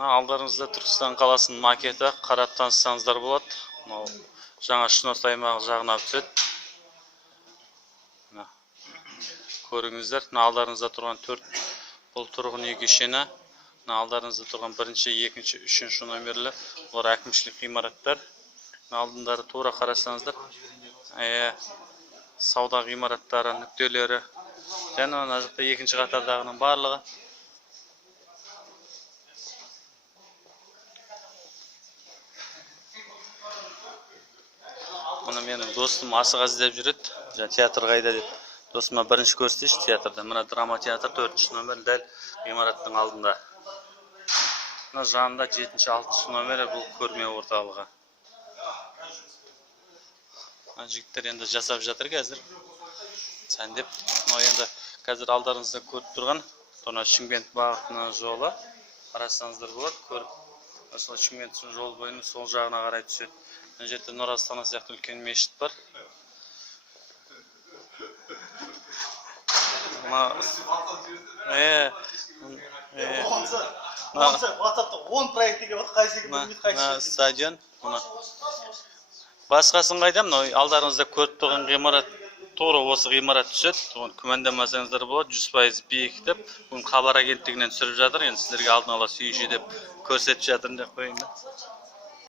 Алдарыңызда Түркістан қаласының макеті, қарап танысаңыздар болады. Жаңа Шынос аймағы жағына түседі. Көріңіздер, алдарыңызда тұрған 4 бұл тұрғын үй кешені. Алдарыңызда тұрған 1-ші, 2-ші, 3-ші номерлі олар әкімшілік ғимараттар. Алдындары тура қарасаңыздар, сауда ғимараттары, нүктелері. Және ана жақта 2-ші қатардағының барлығы. Мұны менің достым асыға іздеп жүреді. Театр қайда деп. Досыма бірінші көрсетейінші театрда. Мына драма театр 4-ші номер дәл ғимараттың алдында. Мына жанында 7-ші, 6-ші номері бұл көрме орталығы. Жігіттер енді жасап жатыр қазір. Сәндеп. Енді қазір алдарыңызда көріп тұрған Шымкент бағытына жолы. Қарасаңыздар болады. Көріп сол Шымкент жол бойының сол жағына қарай түседі. Мына жерде Нұр Астана сияқты үлкен мешіт бар. Стадион. Басқасын қайдам, алдарыңызда көріп тұрған ғимарат тура осы ғимарат түседі. Күмәндамасаңыздар болады, 100% биіктеп. Хабар агенттігінен түсіріп жатыр. Енді сіздерге алдын ала сүйінші деп көрсетіп жатырын деп қойайын.